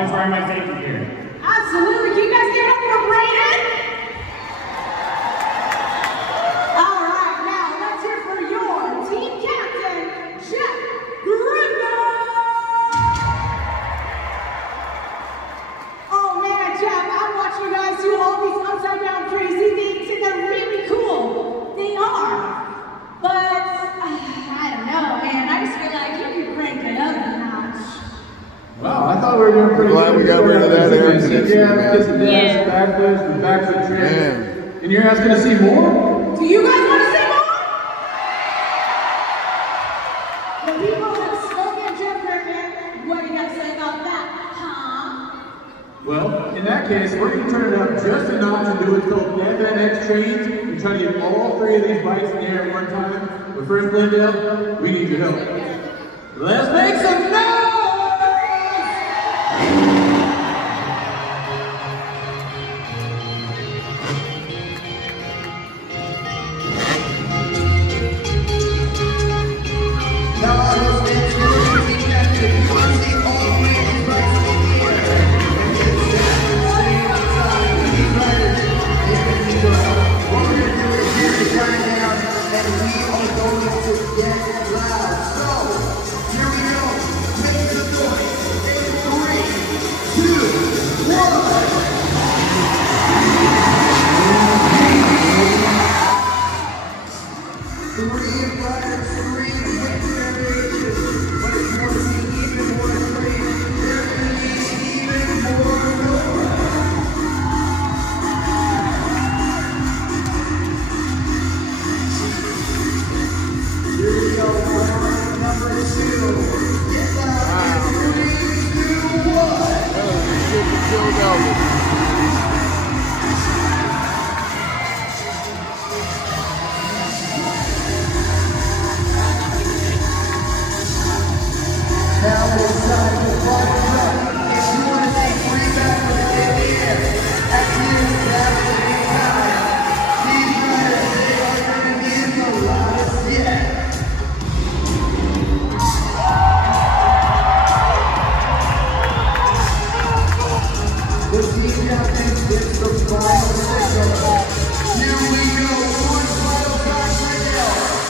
always wearing my safety gear. Absolutely. Can you guys give it up for Brayden? All right, now let's hear for your team captain, Jeff Grinder. Oh man, Jeff, I'm watching you guys do all these upside down crazy things, and they're really cool. They are. But I don't know, man. I just feel like you could crank it up a notch. Wow, I thought we were doing pretty good. Glad we got rid of that air conditioning, Yeah, backflips, the backflip trick. And you're asking to see more? Do you guys want to see more? The people have spoken, Jeff Griffin. What do you guys say about that, huh? Well, in that case, we're going to turn it up just a notch and do what's called FNX trains. We're trying to get all three of these bikes in the air at one time. But first, Glendale, we need your help. Let's make some noise! Three riders, three victory, but if you want to see even more